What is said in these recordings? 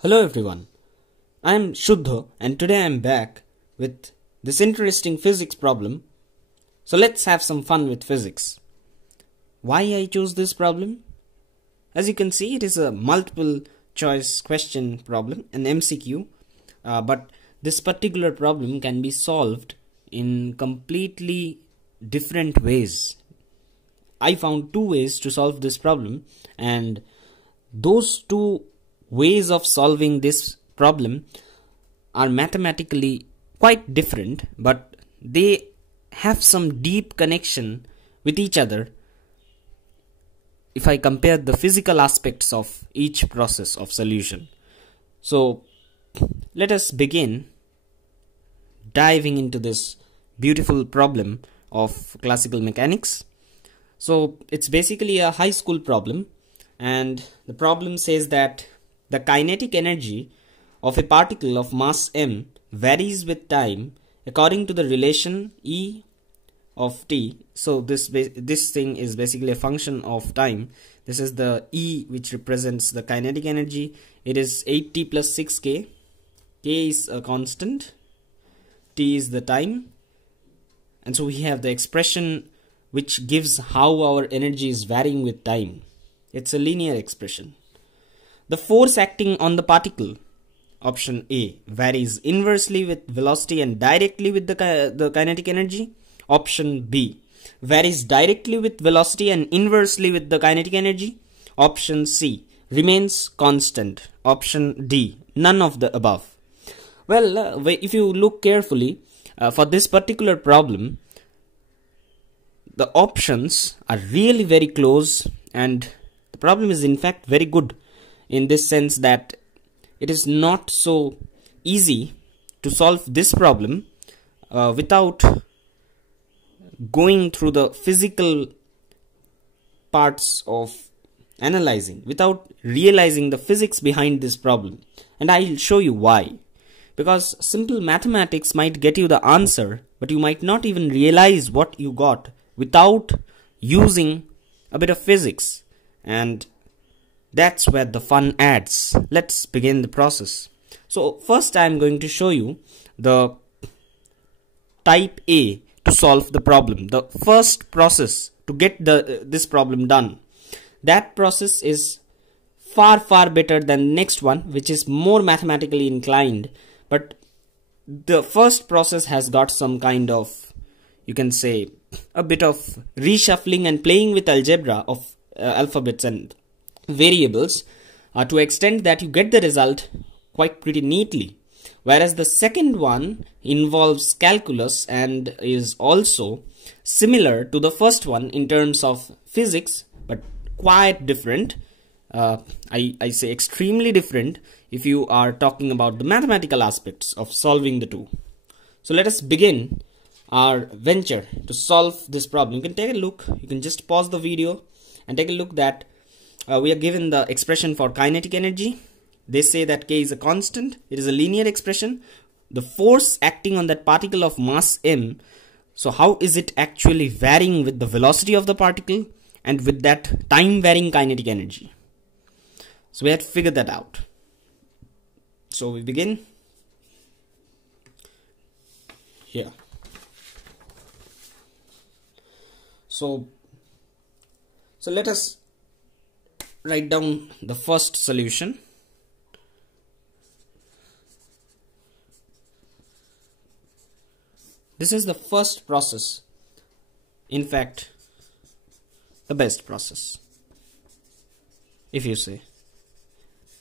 Hello everyone, I am Shuddha and today I am back with this interesting physics problem. So let's have some fun with physics. Why I chose this problem? As you can see, it is a multiple choice question problem, an MCQ, but this particular problem can be solved in completely different ways. I found two ways to solve this problem, and those two ways of solving this problem are mathematically quite different, but they have some deep connection with each other if I compare the physical aspects of each process of solution. So let us begin diving into this beautiful problem of classical mechanics. So it's basically a high school problem, and the problem says that the kinetic energy of a particle of mass m varies with time according to the relation E of t. So this thing is basically a function of time. This is the E which represents the kinetic energy. It is 8t plus 6k. K is a constant, t is the time, and so we have the expression which gives how our energy is varying with time. It's a linear expression. The force acting on the particle, option A, varies inversely with velocity and directly with the kinetic energy. Option B, varies directly with velocity and inversely with the kinetic energy. Option C, remains constant. Option D, none of the above. Well, if you look carefully, for this particular problem, the options are really very close, and the problem is in fact very good in this sense that it is not so easy to solve this problem without going through the physical parts of analyzing, without realizing the physics behind this problem. And I'll show you why. Because simple mathematics might get you the answer, but you might not even realize what you got without using a bit of physics, and that's where the fun adds. Let's begin the process. So first I'm going to show you the type A to solve the problem, the first process to get this problem done. That process is far better than the next one, which is more mathematically inclined, but the first process has got some kind of, you can say, a bit of reshuffling and playing with algebra of alphabets and variables to extent that you get the result quite pretty neatly. Whereas the second one involves calculus and is also similar to the first one in terms of physics, but quite different. I say extremely different if you are talking about the mathematical aspects of solving the two. So let us begin our venture to solve this problem. You can take a look, you can just pause the video and take a look that we are given the expression for kinetic energy. They say that K is a constant, it is a linear expression. The force acting on that particle of mass m, so how is it actually varying with the velocity of the particle and with that time varying kinetic energy? So we have to figure that out. So we begin here. So let us write down the first solution. This is the first process, in fact the best process, if you say.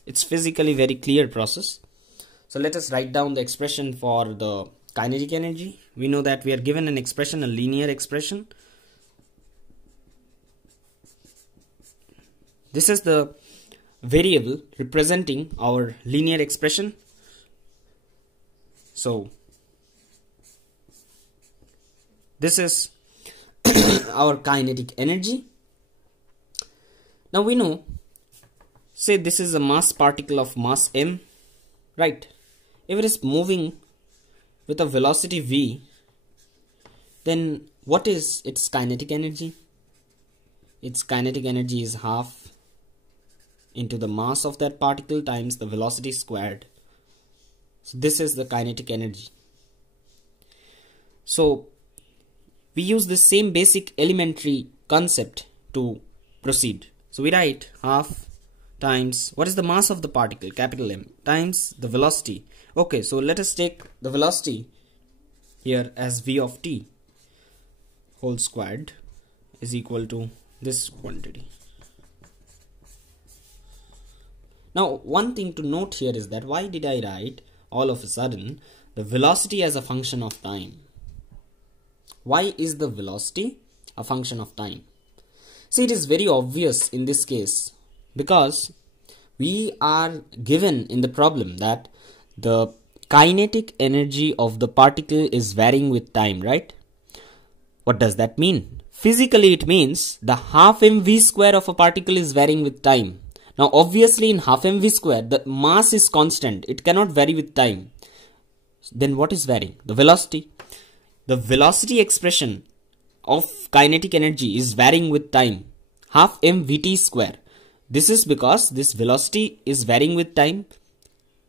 It's physically very clear process. So let us write down the expression for the kinetic energy. We know that we are given an expression, a linear expression. This is the variable representing our linear expression. So this is our kinetic energy. Now we know, say this is a mass particle of mass m, right? If it is moving with a velocity v, then what is its kinetic energy? Its kinetic energy is half into the mass of that particle times the velocity squared. So this is the kinetic energy. So we use the same basic elementary concept to proceed. So we write half times, what is the mass of the particle, capital M, times the velocity. Okay, so let us take the velocity here as v of t whole squared is equal to this quantity. Now one thing to note here is that why did I write all of a sudden the velocity as a function of time? Why is the velocity a function of time? See, it is very obvious in this case because we are given in the problem that the kinetic energy of the particle is varying with time, right? What does that mean? Physically, it means the half mv square of a particle is varying with time. Now, obviously, in half mv square, the mass is constant. It cannot vary with time. Then what is varying? The velocity. The velocity expression of kinetic energy is varying with time. Half mvt square. This is because this velocity is varying with time.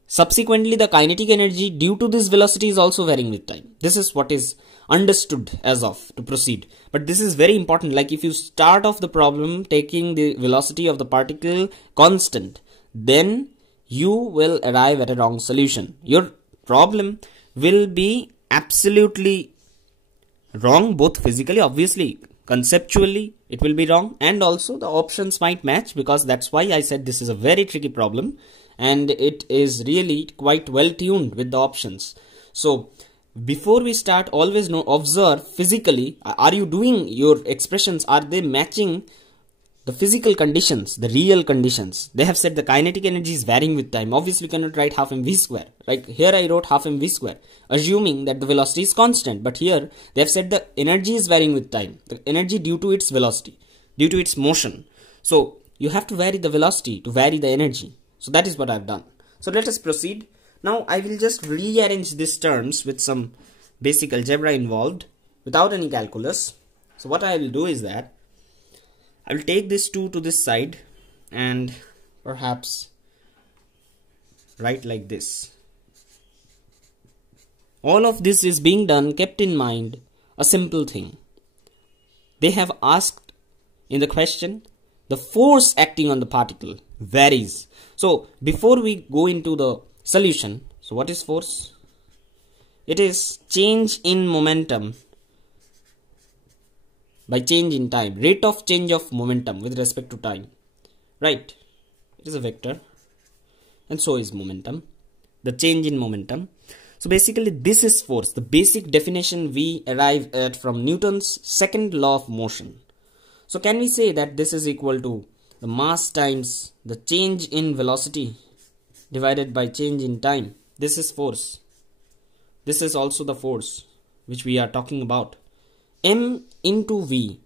Subsequently, the kinetic energy due to this velocity is also varying with time. This is what is understood as of to proceed. But this is very important. Like if you start off the problem taking the velocity of the particle constant, then you will arrive at a wrong solution. Your problem will be absolutely wrong, both physically, obviously, conceptually it will be wrong, and also the options might match, because that's why I said this is a very tricky problem and it is really quite well tuned with the options. So before we start, always observe physically, are you doing your expressions, are they matching the physical conditions, the real conditions? They have said the kinetic energy is varying with time. Obviously you cannot write half mv square. Like here I wrote half mv square, assuming that the velocity is constant. But here they have said the energy is varying with time. The energy due to its velocity, due to its motion. So you have to vary the velocity to vary the energy. So that is what I've done. So let us proceed. Now I will just rearrange these terms with some basic algebra involved without any calculus. So what I will do is that I will take this 2 to this side and perhaps write like this. All of this is being done kept in mind a simple thing. They have asked in the question, the force acting on the particle varies. So before we go into the solution, so what is force? It is change in momentum by change in time, rate of change of momentum with respect to time, right? It is a vector, and so is momentum, the change in momentum. So basically this is force, the basic definition we arrive at from Newton's second law of motion. So can we say that this is equal to the mass times the change in velocity divided by change in time? This is force. This is also the force which we are talking about. M into V,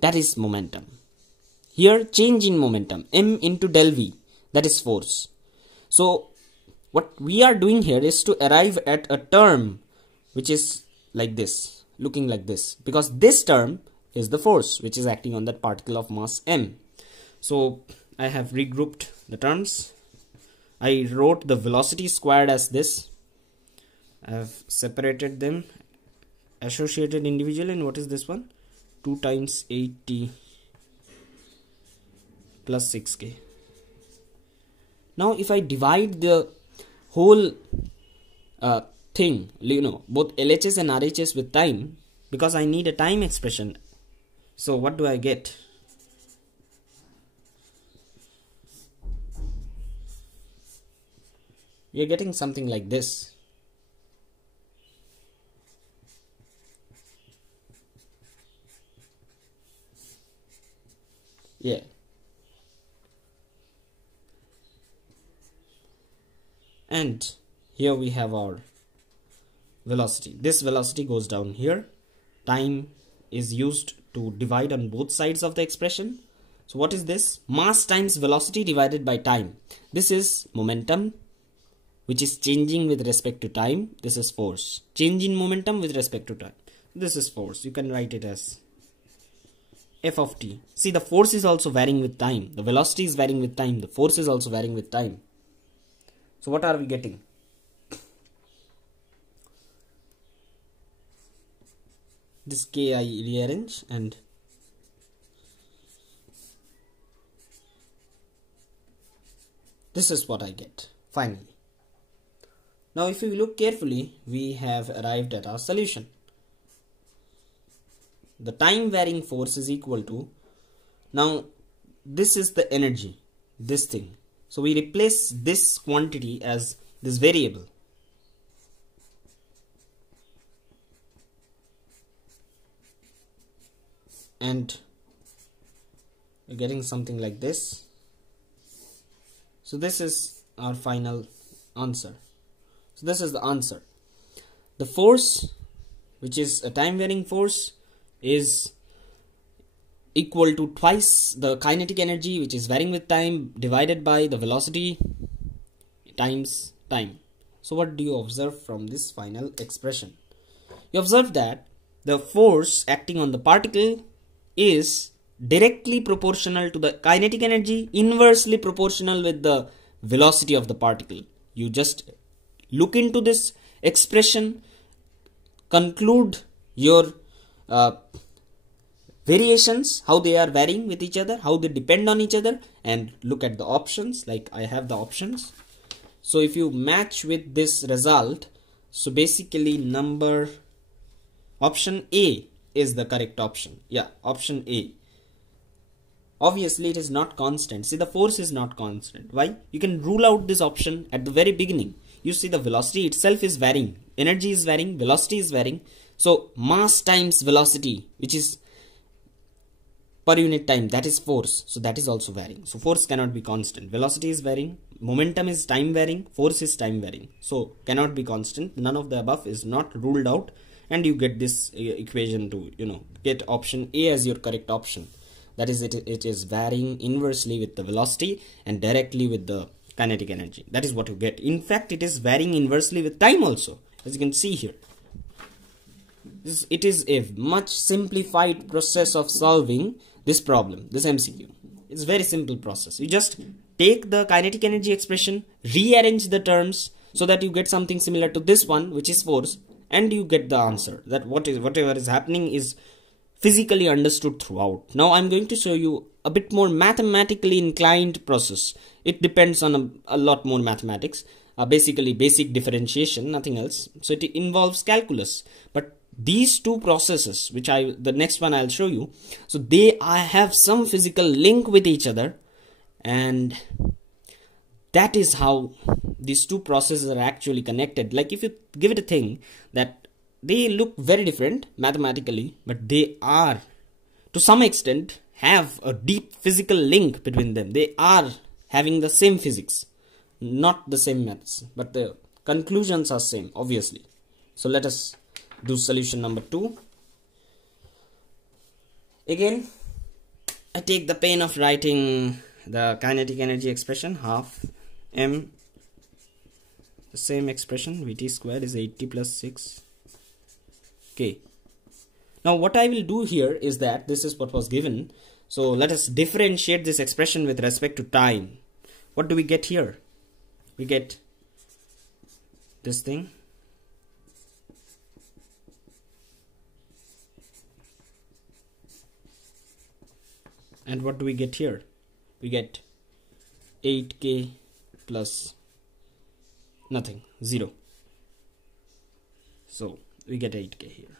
that is momentum. Here change in momentum, M into del V, that is force. So what we are doing here is to arrive at a term which is like this, looking like this, because this term is the force which is acting on that particle of mass M. So I have regrouped the terms. I wrote the velocity squared as this. I have separated them, associated individual, and what is this one? 2 times 8t plus 6k. Now if I divide the whole thing, both LHS and RHS with time, because I need a time expression, so what do I get? You're getting something like this. Yeah. And here we have our velocity. This velocity goes down here. Time is used to divide on both sides of the expression. So what is this? Mass times velocity divided by time. This is momentum, which is changing with respect to time. This is force. Change in momentum with respect to time. This is force. You can write it as f of t. See, the force is also varying with time. The velocity is varying with time. The force is also varying with time. So what are we getting? This k I rearrange, and this is what I get finally. Now if you look carefully, we have arrived at our solution. The time varying force is equal to, now this is the energy, this thing. So we replace this quantity as this variable. And you're getting something like this. So this is our final answer. So this is the answer. The force, which is a time varying force, is equal to twice the kinetic energy, which is varying with time, divided by the velocity times time. So what do you observe from this final expression? You observe that the force acting on the particle is directly proportional to the kinetic energy, inversely proportional with the velocity of the particle. You just look into this expression, conclude your variations, how they are varying with each other, how they depend on each other, and look at the options. Like I have the options. So if you match with this result, so basically option A is the correct option. Yeah, option A. Obviously it is not constant. See, the force is not constant. Why? You can rule out this option at the very beginning. You see, the velocity itself is varying, energy is varying, velocity is varying. So mass times velocity, which is per unit time, that is force. So that is also varying. So force cannot be constant. Velocity is varying, momentum is time varying, force is time varying. So cannot be constant. None of the above is not ruled out, and you get this equation to get option A as your correct option. That is, it is varying inversely with the velocity and directly with the kinetic energy. That is what you get. In fact, it is varying inversely with time also, as you can see here. It is a much simplified process of solving this problem, this MCQ. It's a very simple process. You just take the kinetic energy expression, rearrange the terms so that you get something similar to this one, which is force, and you get the answer. That whatever is happening is physically understood throughout. Now I'm going to show you a bit more mathematically inclined process. It depends on a lot more mathematics, basically basic differentiation, nothing else. So it involves calculus. But these two processes, which the next one I'll show you, so I have some physical link with each other, and that is how these two processes are actually connected. Like if you give it a thing that they look very different mathematically, but they are to some extent have a deep physical link between them. They are having the same physics, not the same maths, but the conclusions are same, obviously. So let us do solution number 2. Again, I take the pain of writing the kinetic energy expression, half m, the same expression, Vt square is 80 plus 6 k. Now what I will do here is that this is what was given. So let us differentiate this expression with respect to time. What do we get here? We get this thing. And what do we get here? We get 8k plus nothing, 0. So we get 8k here.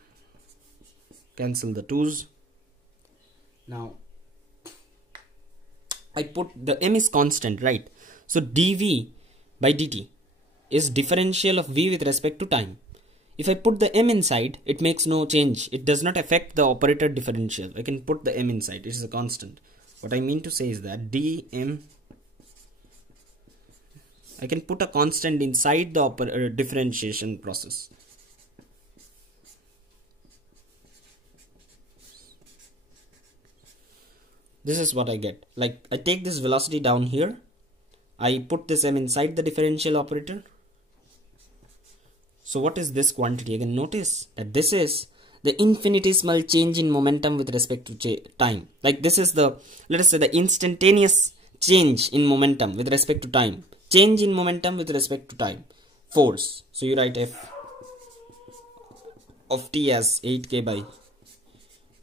Cancel the 2's. Now I put the m is constant, right? So dv by dt is differential of v with respect to time. If I put the m inside, it makes no change. It does not affect the operator differential. I can put the m inside. It is a constant. What I mean to say is that dm, I can put a constant inside the differentiation process. This is what I get. Like I take this velocity down here. I put this m inside the differential operator. So what is this quantity? Again, notice that this is the infinitesimal change in momentum with respect to time. Like this is the, let us say, the instantaneous change in momentum with respect to time. Change in momentum with respect to time. Force. So you write F of t as 8k by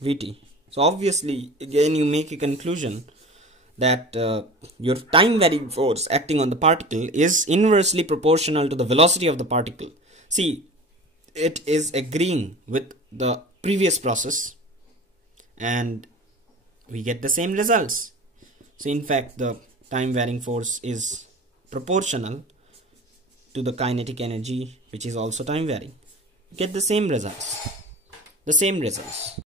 Vt. So obviously, again you make a conclusion that your time varying force acting on the particle is inversely proportional to the velocity of the particle. See, it is agreeing with the previous process and we get the same results. So in fact, the time varying force is proportional to the kinetic energy, which is also time varying. You get the same results.